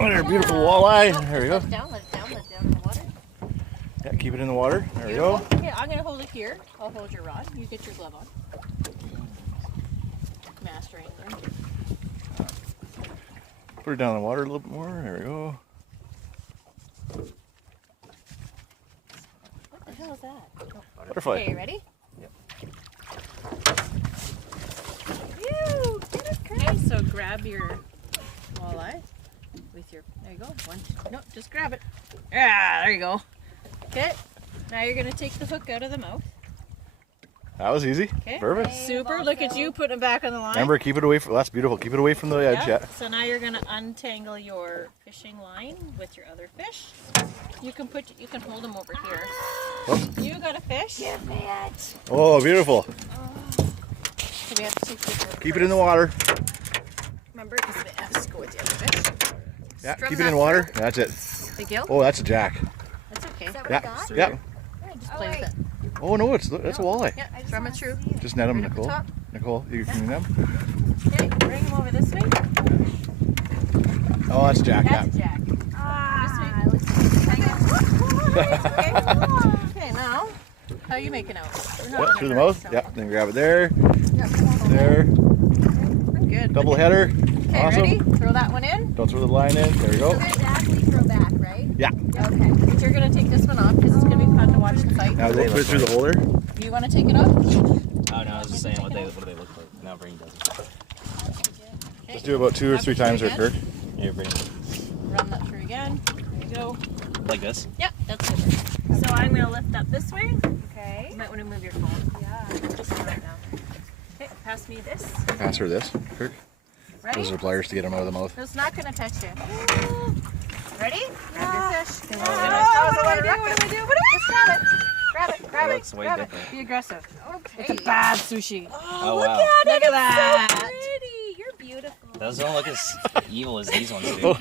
There, beautiful walleye. There we go. Let it down, let it down, let it down in the water. Yeah, keep it in the water. There we Beautiful. go. Okay, I'm going to hold it here. I'll hold your rod. You get your glove on. Master angler. Put her down in the water a little bit more. There we go. What the hell is that? Butterfly. Okay, you ready? Yep. Phew, get it, Kirk. Okay, so grab your walleye with your, there you go. One, two, no, just grab it. Ah, there you go. Okay, now you're going to take the hook out of the mouth. That was easy. Okay. Perfect. Super, look at you putting it back on the line. Remember, keep it away from, that's beautiful. Keep it away from the edge. Yeah. So now you're going to untangle your fishing line with your other fish. You can hold them over here. Oh. You got a fish? Give me it. Oh, beautiful. So we have to take the Keep it in the water. Remember, because it has to go with the other fish. Yeah, Strum keep it that in the water. through. That's it. The gill? Oh, that's a jack. That's okay. Is that what Yeah. I got? Yeah. Yeah, just play with it. Oh no, that's a walleye. Yeah, I just drum wanna it through. see it. Just net them, Right at the Nicole. top. Nicole, you can them. Okay, bring him over this way. Oh, that's a jack. That's Yeah. Jack. Ah, This way. Hang on. Okay. Okay, now, how are you making out? We're not Yep, in a through the hurry, mouth. so- Yep, then grab it there. Yeah, come on over. There. We're good. Double header. Okay, Awesome. ready? Throw that one in. Don't throw the line in. There we go. So exactly throw back, right? Yeah. Okay. But you're going to take this one off because it's going to be fun to watch the fight. Now put it through the holder. Do you want to take it off? Oh no, I was just saying what do they look like. Now Breen doesn't. Okay. Just do about 2 or 3 times there, Kirk. Here, Breen. Run that through again. There you go. Like this? Yep, that's good. So I'm going to lift up this way. Okay. You might want to move your phone. Yeah. Just right now. Okay, pass me this. Pass her this, Kirk. Ready? Those are pliers to get them out of the mouth. It's not going to touch you. Ready? Grab your fish. Oh, What do I do? What do I do? Just grab it. Grab it. Grab That it. looks way Grab different. it. Be aggressive. Okay. It's a bad sushi. Oh wow. Look at So that. pretty. You're beautiful. Those don't look as evil as these ones do. Oh,